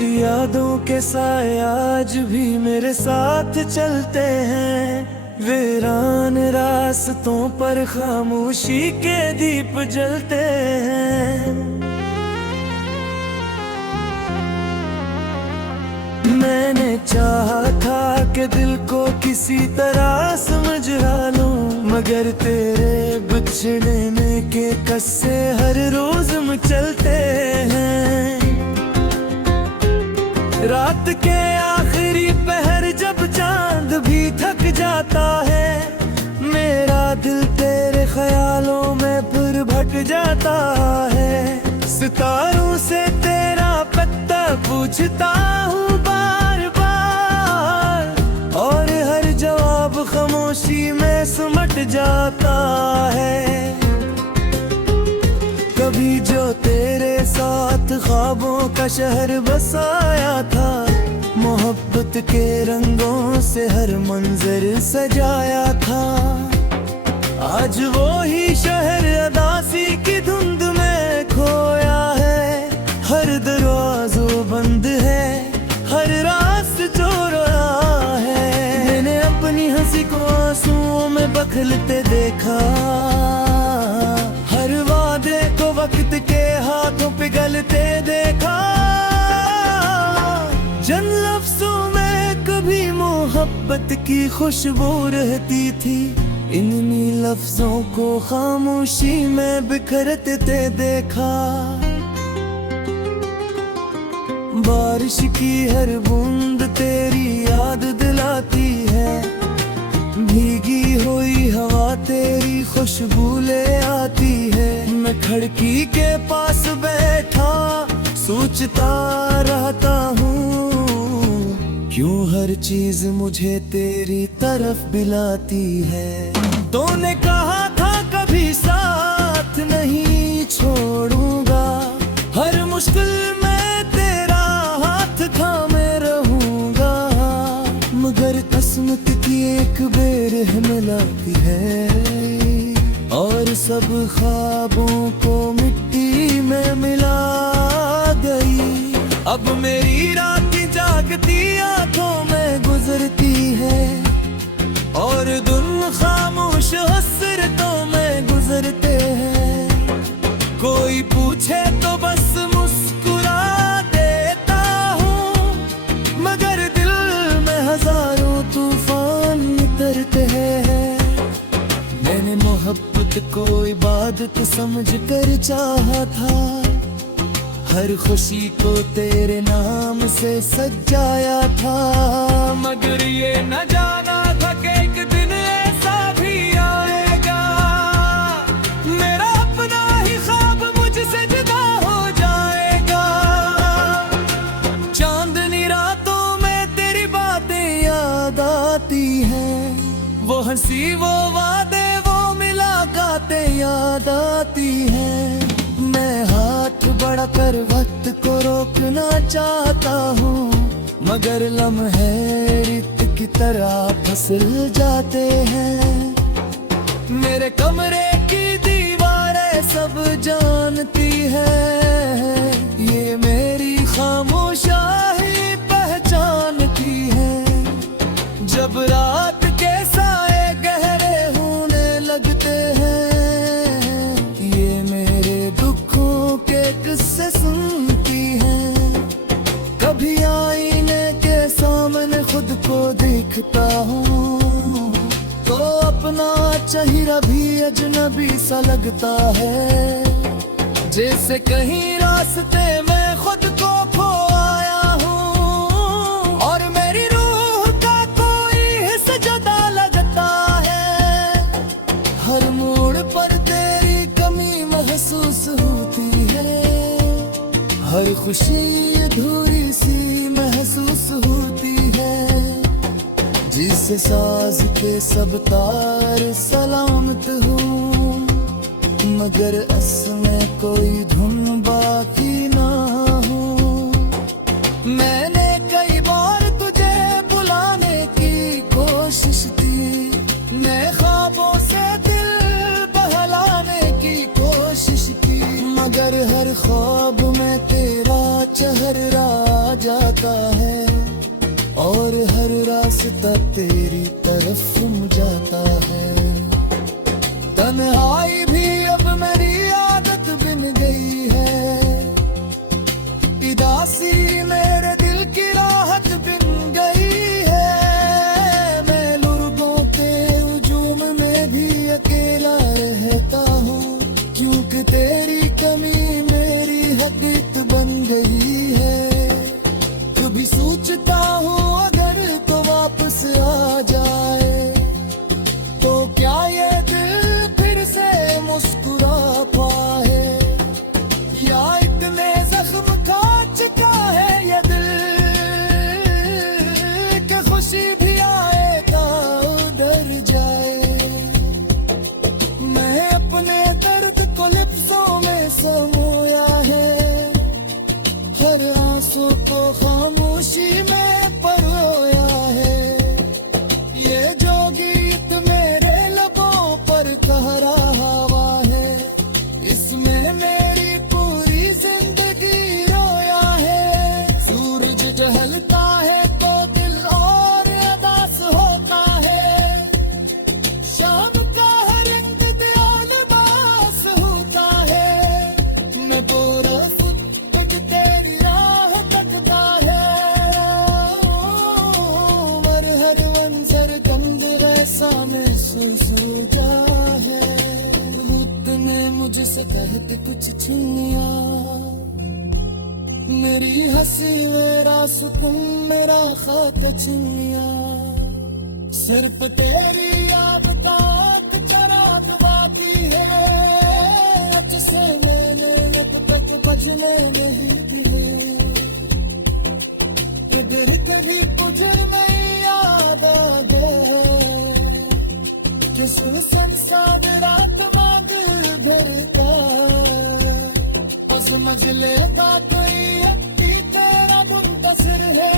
तेरी यादों के साए आज भी मेरे साथ चलते हैं। वीरान रास्तों पर खामोशी के दीप जलते हैं। मैंने चाहा था कि दिल को किसी तरह समझा लूं, मगर तेरे बिछड़ने के कस्से हर रोज मचलते हैं। रात के आखिरी पहर जब चांद भी थक जाता है, मेरा दिल तेरे ख्यालों में फिर भट जाता है। सितारों से तेरा पता पूछता हूँ बार बार, और हर जवाब खामोशी में सिमट जाता है। कभी जो तेरे साथ ख्वाबों का शहर बसाया था, मोहब्बत के रंगों से हर मंजर सजाया था, आज वो ही शहर अदासी की धुंध में खोया है। हर दरवाज़ा बंद है, हर रास्ता जो रोया है। मैंने अपनी हंसी को आंसुओं में बदलते देखा, हर वादे को वक्त के हाथों पिघलते देखा। जिन लफ्ज़ों में कभी मोहब्बत की खुशबू रहती थी, इन्हीं लफ्ज़ों को खामोशी में बिखरते देखा। बारिश की हर बूंद तेरी याद दिलाती है, भीगी हुई हवा तेरी खुशबू ले आती है। मैं खिड़की के पास बैठा सोचता रहता हूँ, क्यों हर चीज मुझे तेरी तरफ बुलाती है। तूने कहा था कभी साथ नहीं छोड़ूंगा, हर मुश्किल में तेरा हाथ थामे रहूंगा, मगर किस्मत की एक बेर मिलाती है, और सब ख्वाबों को मिट्टी में मिला गई। अब मेरी रातें जागती आंखों में गुजरती है, और दिन खामोश हसरतों में गुजरते हैं। कोई पूछे तो बस मुस्कुरा देता हूँ, मगर दिल में हजारों तूफान उतरते हैं। मैंने मोहब्बत को इबादत समझ कर चाहा था, हर खुशी को तेरे नाम से सजाया था, मगर ये न जाना था कि एक दिन ऐसा भी आएगा, मेरा अपना ही ख्वाब मुझसे जुदा हो जाएगा। चांदनी रातों में तेरी बातें याद आती हैं, वो हंसी वो वादे वो मुलाकातें याद आती हैं। मैं हाथ बढ़ा कर वक्त को रोकना चाहता हूँ, मगर लम्हे रेत की तरह फिसल जाते हैं। मेरे कमरे की दीवारें सब जानती है, ये मेरी खामोशाही पहचानती है। जब रात के साए गहरे होने लगते हैं, किससे सुनती हैं। कभी आईने के सामने खुद को देखता हूँ, तो अपना चेहरा भी अजनबी सा लगता है, जैसे कहीं रास्ते में खुद को खो आया हूँ, और मेरी रूह का कोई हिस्सा जुदा लगता है। हर मोड़ पर तेरी कमी महसूस होती है, हर खुशी अधूरी सी महसूस होती है, जिसे साज के सब तार सलामत हूँ, मगर असमें कोई धुन बाकी ना हो। मैंने कई बार तुझे बुलाने की कोशिश की, मैं ख्वाबों से दिल बहलाने की कोशिश की, मगर हर ख्वाब में तेरा चेहरा आ मुझसे कहते कुछ चुनिया, मेरी हंसी मेरा सुकून मेरा खाक चुनिया। सिर पे तेरी याद ताक चराग बाकी है, अब से मैंने अब तक बजने नहीं दिए। इधर कभी तुझे नहीं याद आ गए, किस संसार रात मांग भरता, और समझ लेता कोई अति तेरा मुंतसिर है,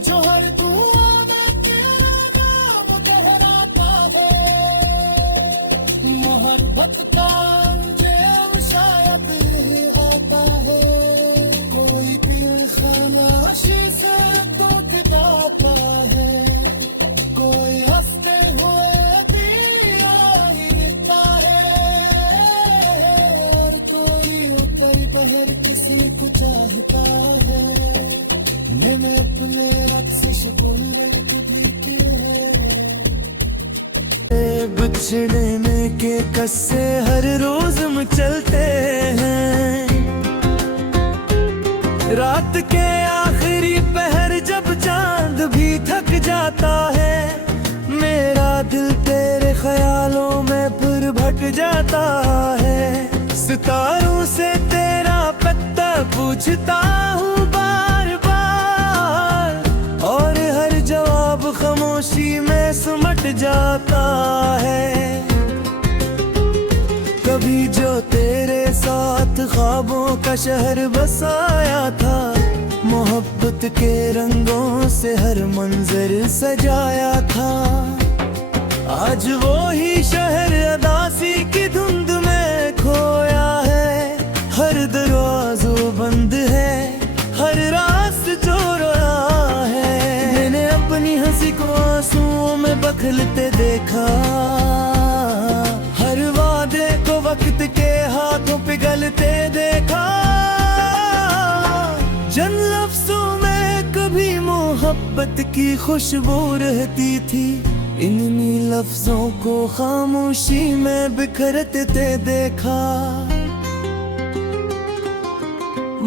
जो हर दुआ में तेरा नाम दोहराता है। मोहब्बत का अंजाम शायद आता है, कोई दिल खामोशी से टूट जाता है, कोई हंसते हुए दिया ही दिखता है, और कोई उतर बहर किसी को चाहता है। मैंने अपने रब से शिकायत भी की है, बिछड़ने के कस्से हर रोज मचलते हैं। रात के आखिरी पहर जब चांद भी थक जाता है, मेरा दिल तेरे ख्यालों में फिर भट जाता है। सितारों से तेरा पता पूछता हूँ बार बार, और हर जवाब खामोशी में सिमट जाता है। कभी जो तेरे साथ ख्वाबों का शहर बसाया था, मोहब्बत के रंगों से हर मंजर सजाया था, आज वो ही शहर अदासी की धुंध में खोया है। हर दरवाज़ा बंद है, हर रास्त जो रोया है। मैंने अपनी हंसी को आंसुओं में बखलते देखा, हर वादे को वक्त के हाथों पिघलते देखा। जिन लफ्जों में कभी मोहब्बत की खुशबू रहती थी, इन्हीं लफ्जों को खामोशी में बिखरते देखा।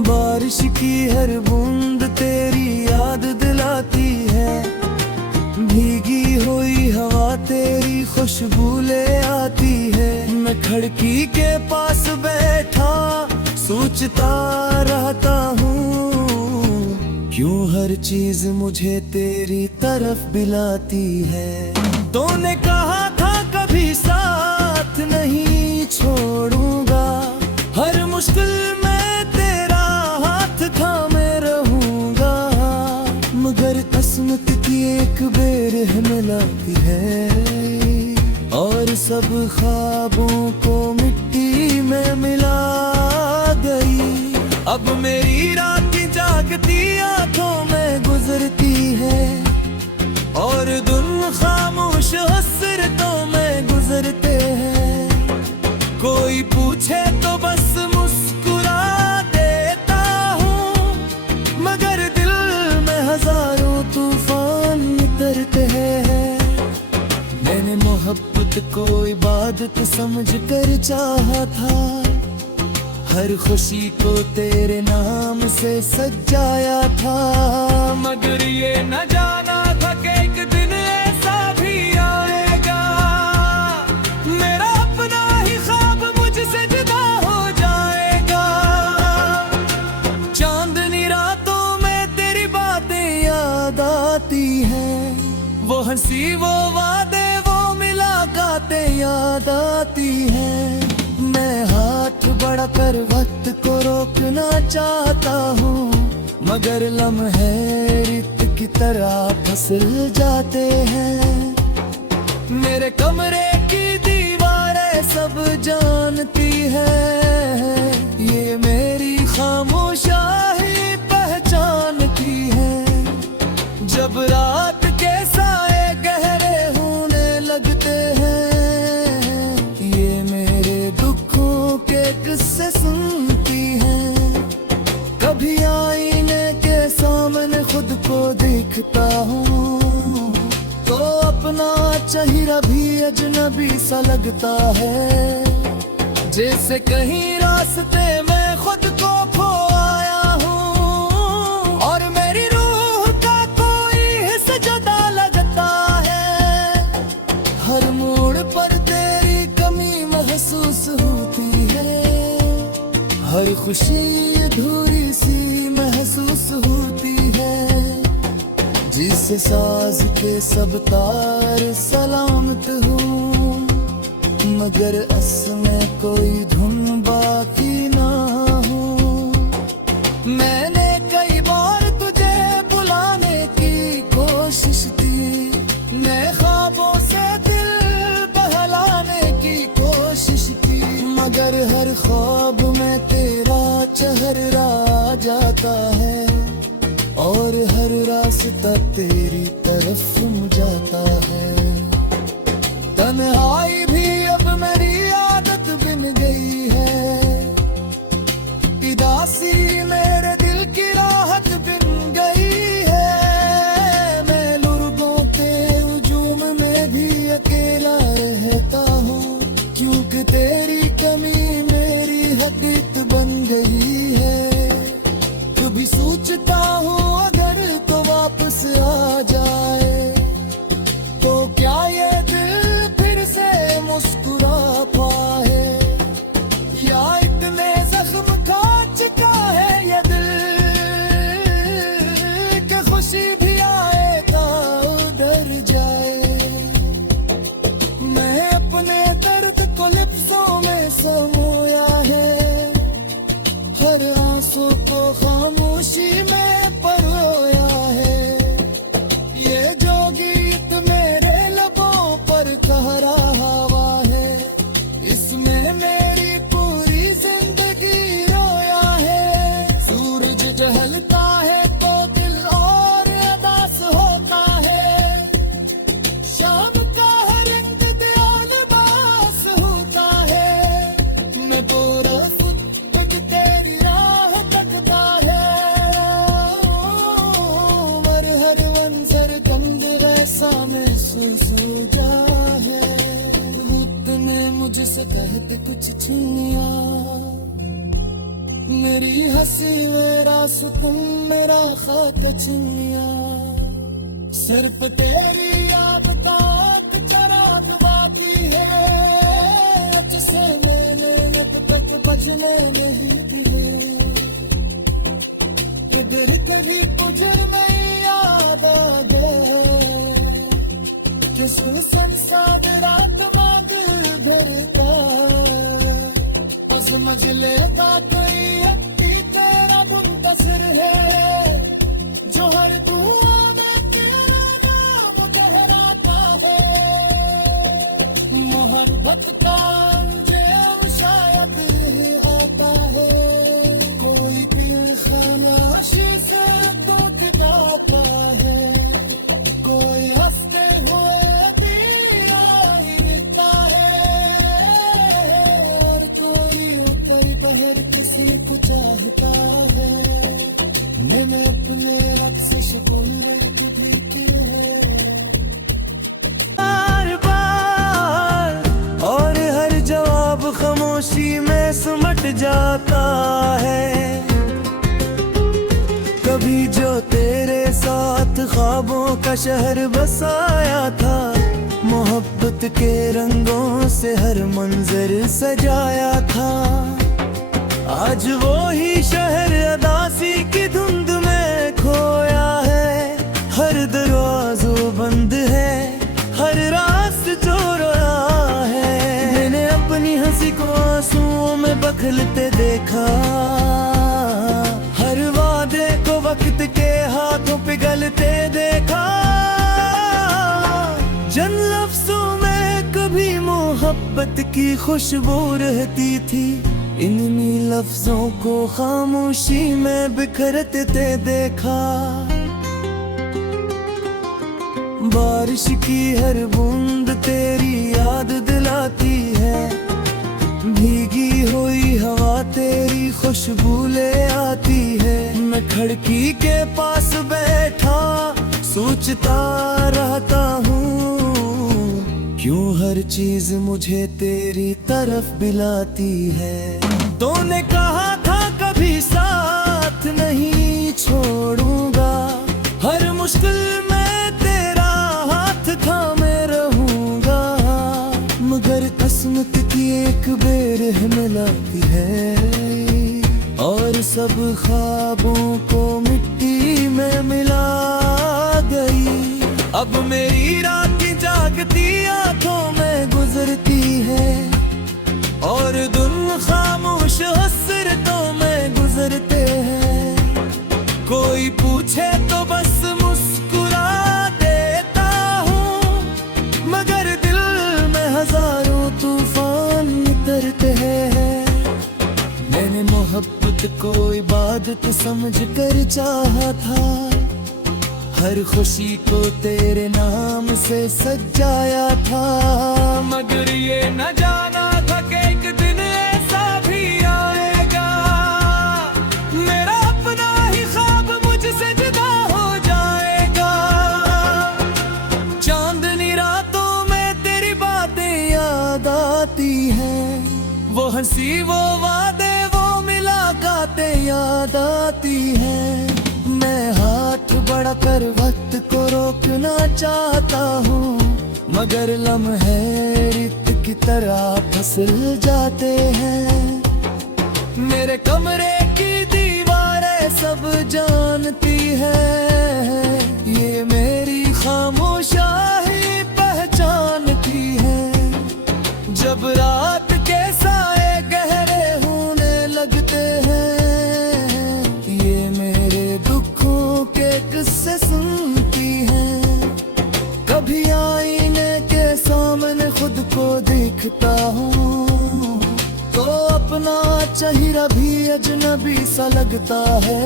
बारिश की हर बूंद तेरी याद दिलाती है, भीगी हुई हवा तेरी खुशबू ले आती है। मैं खिड़की के पास बैठा सोचता रहता हूँ, क्यों हर चीज मुझे तेरी तरफ बुलाती है। तूने कहा था कभी साथ नहीं छोड़ूंगा, हर मुश्किल में तेरा हाथ थामे रहूंगा, मगर किस्मत की एक बेर मिलाती है, और सब ख्वाबों को मिट्टी में मिला गई। अब मेरी रात जागती आंखों में गुजरती है, और दिन खामोश हसरतों में गुजरते हैं। कोई पूछे तो बस मुस्कुरा देता हूँ, मगर दिल में हजारों तूफान उतरते हैं। मैंने मोहब्बत को इबादत समझ कर चाहा था, हर खुशी को तेरे नाम से सजाया था, मगर ये न जाना था कि एक दिन ऐसा भी आएगा, मेरा अपना ही ख्वाब मुझसे जुदा हो जाएगा। चांदनी रातों में तेरी बातें याद आती हैं, वो हंसी वो वादे वो मुलाकातें याद आती हैं। मैं हाथ बढ़ा कर वक्त को रोकना चाहता हूँ, मगर लम्हे रित की तरह फिसल जाते हैं। मेरे कमरे की दीवारें सब जानती है, ये मेरी खामोशाही पहचानती है। जब रात के साए गहरे होने लगते हैं, ये मेरे दुखों के किस्से सुनती हैं। कभी आईने के सामने खुद को देखता हूँ, तो अपना चेहरा भी अजनबी सा लगता है। जैसे कहीं रास्ते में खुद को खो आया हूँ और मेरी रूह का कोई हिस्सा जुदा लगता है। हर मोड़ पर तेरी कमी महसूस होती है, हर खुशी अधूरी सी महसूस होती है। जिसे साज के सब तार सलामत हूँ, मगर असमें कोई धुन बाकी ना हो। मैंने कई बार तुझे बुलाने की कोशिश की, मैं ख्वाबों से दिल बहलाने की कोशिश की, मगर हर ख्वाब में तेरा चेहरा आ जाता है और हर रास्ता तेरी तरफ जाता है। तन्हाई भी अब मेरी आदत बन गई है, उदासी मेरे दिल की राहत बन गई है। मैं लोगों के हुजूम में भी अकेला रहता हूँ, क्योंकि तेरी कमी मेरी हकीकत बन गई है। कभी सोचता हूँ अगर तो वापस आ जाए, तो क्या ये दिल फिर से मुस्कुरा पाए, या इतने जख्म खा चुका है ये दिल कि खुशी भी आए तो डर जाए। मैं अपने दर्द को लिफ्ज़ों में समोया है, हर आंसू को खामोशी में परोया है। ये जो गीत मेरे लबों पर कह रहा हुआ है, इसमें मेरी पूरी जिंदगी रोया है। सूरज जहलता है तो दिल और अदास होता है, शाम का हर रंग दिया लिबास होता है। मैं पूरा खुद तेरी राह तकता है, मर हर मंजर कंद ऐसा महसूस होता है। रुत ने मुझसे कहते कुछ छीनिया, मेरी हंसी मेरा सुकून मेरा खाक छीनिया। सर पे तेरी याद तक चराग बाकी है, जिसे मैंने अब तक बजने नहीं दिए। इधर कभी तुझे नहीं याद आ गए, किस संसार रात मांग भरता है। समझ लेता कोई अक्ति तेरा मुंतज़िर है, जो हर दुआ में तेरा नाम कहराता है। मोहब्बत का अंजाम शायद आता है, कोई दिल खामोशी से टूट जाता है, कोई हंसते हुए भी आ ही रहता है, और कोई उतर बहर किसी को चाहता है। मैंने अपने रब से शकुन खुद की है बार बार, और हर जवाब खामोशी में सिमट जाता है। कभी जो तेरे साथ ख्वाबों का शहर बसाया था, मोहब्बत के रंगों से हर मंजर सजाया था। आज वो ही शहर अदासी की धुंध में खोया है, हर दरवाज़ा बंद है, हर रास्त जो रोया है। मैंने अपनी हंसी को आंसुओं में बखलते देखा, हर वादे को वक्त के हाथों पिघलते देखा। जिन लफ्ज़ों में कभी मोहब्बत की खुशबू रहती थी, इन्हीं लफ्जों को खामोशी में बिखरते देखा। बारिश की हर बूंद तेरी याद दिलाती है, भीगी हुई हवा तेरी खुशबू ले आती है। मैं खिड़की के पास बैठा सोचता रहता हूँ, यूं हर चीज मुझे तेरी तरफ बिलाती है। तूने कहा था कभी साथ नहीं छोड़ूंगा, हर मुश्किल में तेरा हाथ थामे रहूंगा। मगर किस्मत की एक बेर मिलाती है और सब ख्वाबों को मिट्टी में मिला गई। अब मेरी रात जागती आंखों में गुजरती है और दिन खामोश हसरतों में गुजरते हैं। कोई पूछे तो बस मुस्कुरा देता हूँ, मगर दिल में हजारों तूफान उतरते हैं। मैंने मोहब्बत को इबादत समझ कर चाहा था, हर खुशी को तेरे नाम से सजाया था। मगर ये न जाना था कि एक दिन ऐसा भी आएगा, मेरा अपना ही ख्वाब मुझसे जुदा हो जाएगा। चांदनी रातों में तेरी बातें याद आती हैं, वो हंसी वो वादे वो मुलाकातें याद आती हैं। मैं हाथ बढ़ाकर वक्त को रोकना चाहता हूँ, मगर लम्हे रेत की तरह फिसल जाते हैं। मेरे कमरे की दीवारें सब जानती है, ये मेरी खामोशाही पहचानती है। जब रात के साए गहरे होने लगते हैं, किससे सुनती हैं। कभी आईने के सामने खुद को देखता हूँ तो अपना चेहरा भी अजनबी सा लगता है।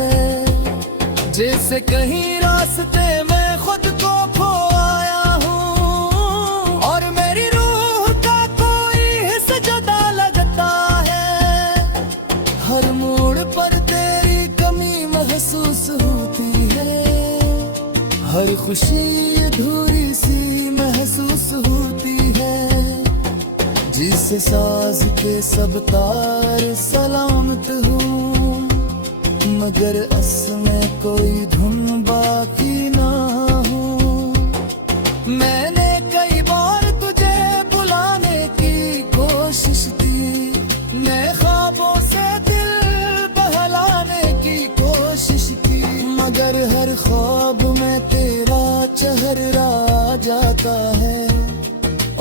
जैसे कहीं रास्ते में खुद को खो आया हूँ और मेरी रूह का कोई हिस्सा जुदा लगता है। हर मोड़ पर तेरी कमी महसूस होती है, हर खुशी अधूरी सी महसूस होती है। जिस साज के सब तार सलामत हूँ, मगर असमें कोई धुन बाकी ना हो। मैंने कई बार तुझे बुलाने की कोशिश की, मैं ख्वाबों से दिल बहलाने की कोशिश की, मगर हर ख्वाब में तेरा चेहरा आ जाता है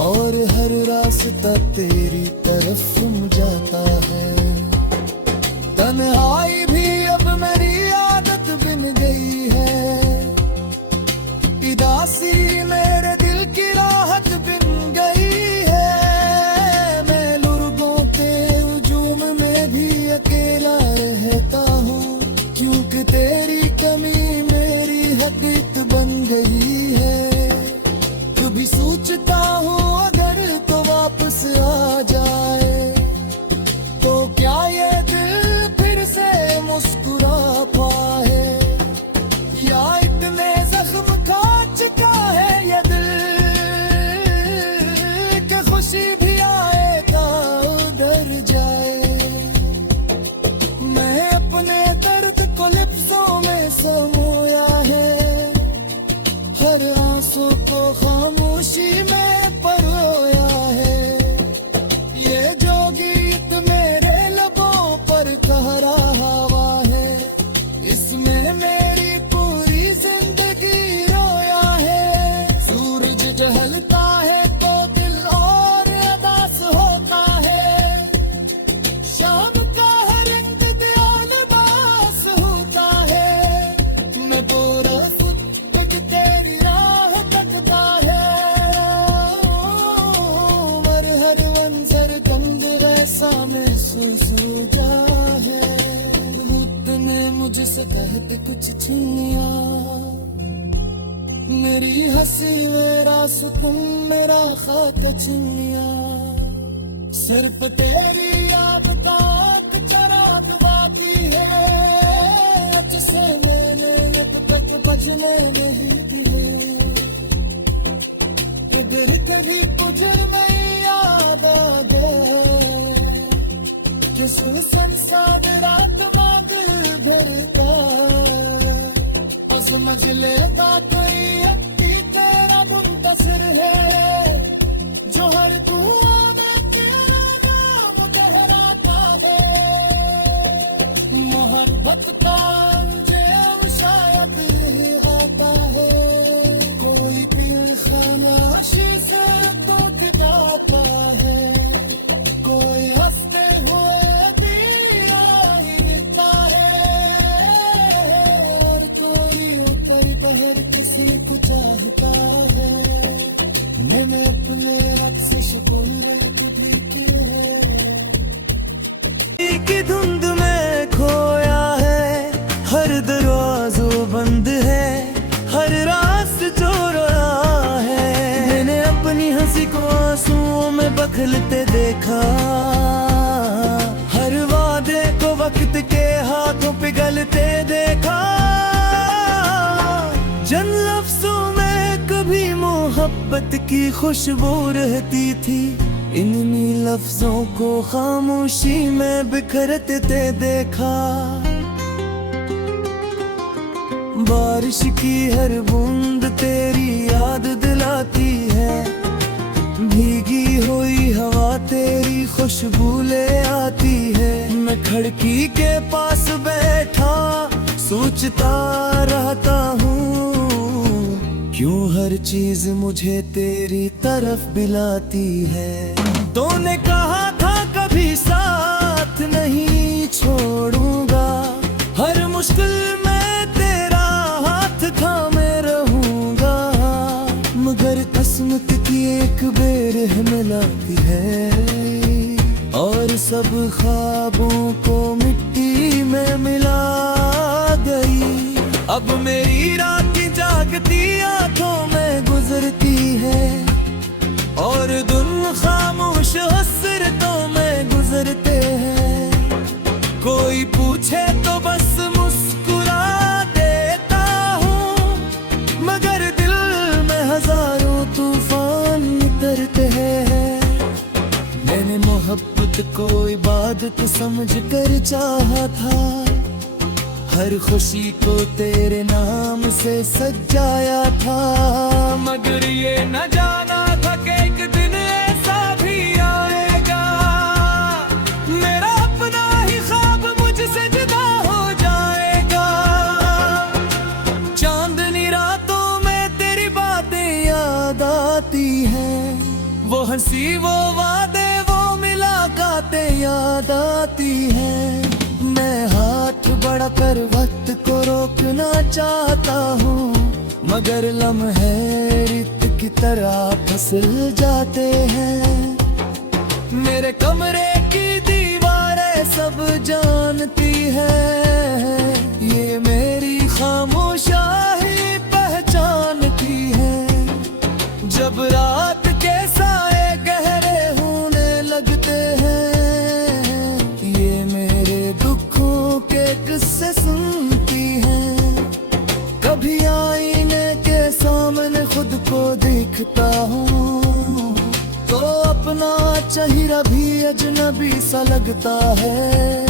और हर रास्ता तेरी तरफ जाता है। तन्हाई भी अब मेरी आदत बन गई है, उदासी मेरे दिल की राहत बन गई है। मैं लोगों के हुजूम में भी अकेला रहता हूँ, क्योंकि तेरी कमी मेरी हकीकत बन गई है। कभी सोचता हूँ अगर तो वापस आ जाए, तो क्या ये दिल फिर से मुस्कुरा पाए, या इतने जख्म खा चुका है ये दिल कि खुशी भी आए तो उधर जाए। मैं अपने दर्द को लिप्सों में समोया है, हर आंसू को खामोशी में परोया है। ये जो गीत मेरे लबों पर कह रहा हुआ है, इसमें मेरी पूरी जिंदगी रोया है। सूरज ढलता है तो दिल और अदास होता है, शाम का हर रंग दयाल बास होता है। मैं पूरा खुद तेरी राह तकता है, मर हर मंजर गंद ऐसा महसूस होता है। तूने मुझसे कहते कुछ छीन लिया, मेरी हंसी मेरा सुकून मेरा खाका छीन लिया। सर पर तेरी याद ताक चराग बाकी है, अच्छे मैंने अब तक बजने नहीं दिए। इधर कभी तुझे किस संसार रात मांग भरता और समझ लेता कोई अक्की तेरा मुंतसिर है जो हर दुआ में तेरा नाम कहलाता है। मोहब्बत का अंजाम शायद आता है कोई पीर खामोशी से दुख गाता है कोई हंसते हुए दिया हिलता है और कोई उतर बहर किसी को चाहता है। मैंने अपने रक्स शुक्र की है की धुंध में खोया है हर दरवाज़ो बंद है हर रास्त जो रहा है। मैंने अपनी हंसी को आंसुओं में बखलते देखा हर वादे को वक्त के हाथों पिघलते देखा। जिन लफ्जों में कभी मोहब्बत की खुशबू रहती थी इन्हीं लफ्जों को खामोशी में बिखरते देखा। बारिश की हर बूंद तेरी याद दिलाती है भीगी हुई हवा तेरी खुशबू ले आती है। मैं खिड़की के पास बैठा सोचता रहता हूँ क्यों हर चीज मुझे तेरी तरफ बुलाती है। तूने कहा था कभी साथ नहीं छोड़ूंगा हर मुश्किल में तेरा हाथ थामे रहूंगा मगर किस्मत की एक बेर मिलाती है और सब ख्वाबों को मिट्टी में मिला गई। अब मेरी रात जागती आंखों में गुजरती है और दिन खामोश हसरतों में गुजरते हैं। कोई पूछे तो बस मुस्कुरा देता हूँ मगर दिल में हजारों तूफान उतरते हैं। मैंने मोहब्बत को इबादत समझ कर चाहा था हर खुशी को तेरे नाम से सजाया था मगर ये न जाना था कि एक दिन ऐसा भी आएगा मेरा अपना ही ख्वाब मुझसे जुदा हो जाएगा। चांदनी रातों में तेरी बातें याद आती हैं वो हंसी वो वादे वो मुलाकातें याद आती हैं। मैं हाथ बढ़ा कर वक्त को रोकना चाहता हूँ मगर लम्हे रित की तरह फिसल जाते हैं। मेरे कमरे की दीवारें सब जानती है ये मेरी खामोशाही पहचानती है। जब रात के साए गहरे होने लगते हैं ये मेरे दुखों के किस्से सुनती हैं। कभी आईने के सामने खुद को देखता हूँ तो अपना चेहरा भी अजनबी सा लगता है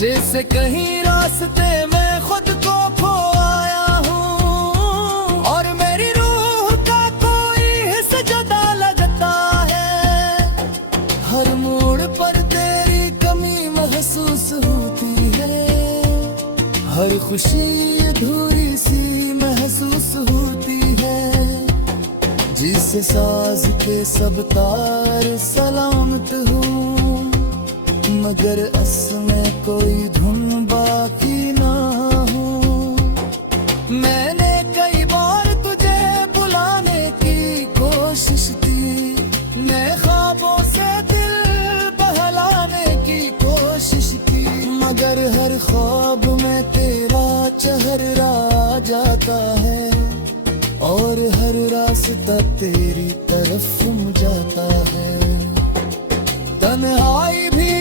जैसे कहीं रास्ते में खुद को खो आया हूँ और मेरी रूह का कोई हिस्सा जुदा लगता है। हर मोड़ पर तेरी कमी महसूस होती है हर खुशी अधूरी सी महसूस होती है जिसे साज के सब तार सलामत हूँ मगर असमें कोई धुन बाकी ना हो। मैंने कई बार तुझे बुलाने की कोशिश की मैं ख्वाबों से दिल बहलाने की कोशिश की मगर हर ख्वाब में तेरा चेहरा आ जाता है और हर रास्ता तेरी तरफ जाता है। तन्हाई भी